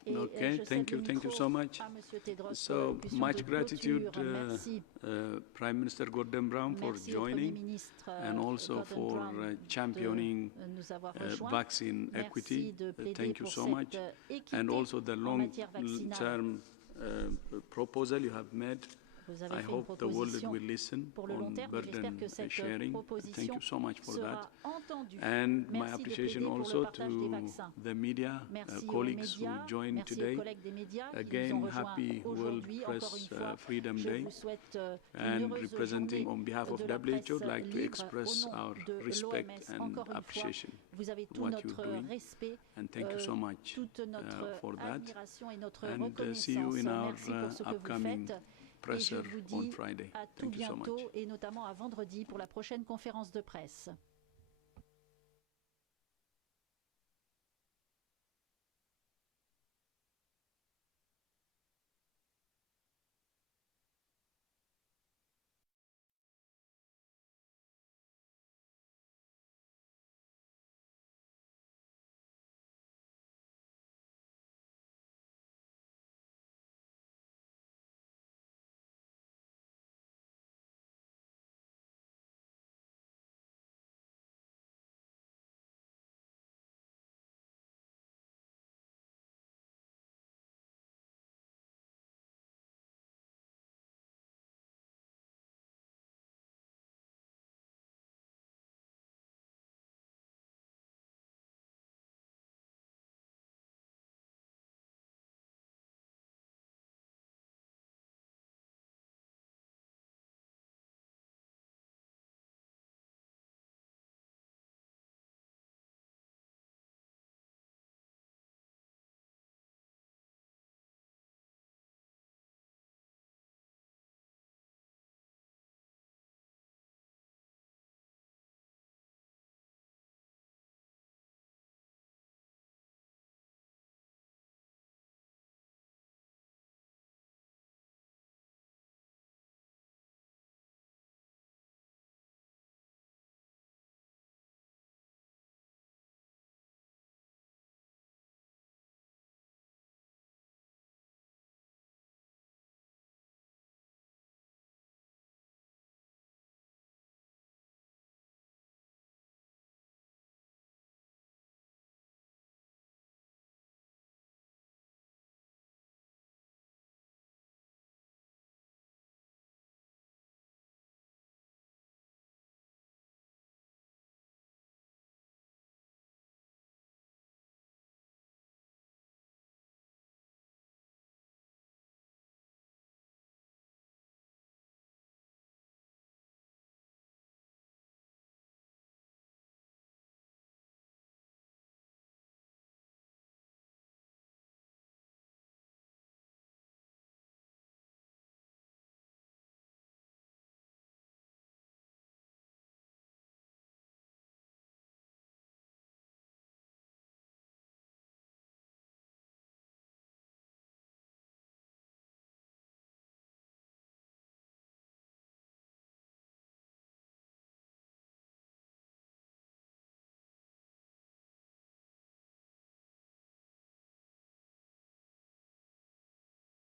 Okay, thank you so much. So much gratitude, Prime Minister Gordon Brown, for joining and also for championing vaccine equity. Thank you so much. And also the long-term proposal you have made. I hope the world will listen on burden sharing. Thank you so much for that. And my appreciation also to the media colleagues who joined today. Again, happy World Press Freedom Day. And representing on behalf of WHO, I'd like to express our respect and appreciation for what you're doing. And thank you so much for that. And see you in our upcoming presser on Friday. Thank you so much. Et notamment à vendredi pour la prochaine conférence de presse.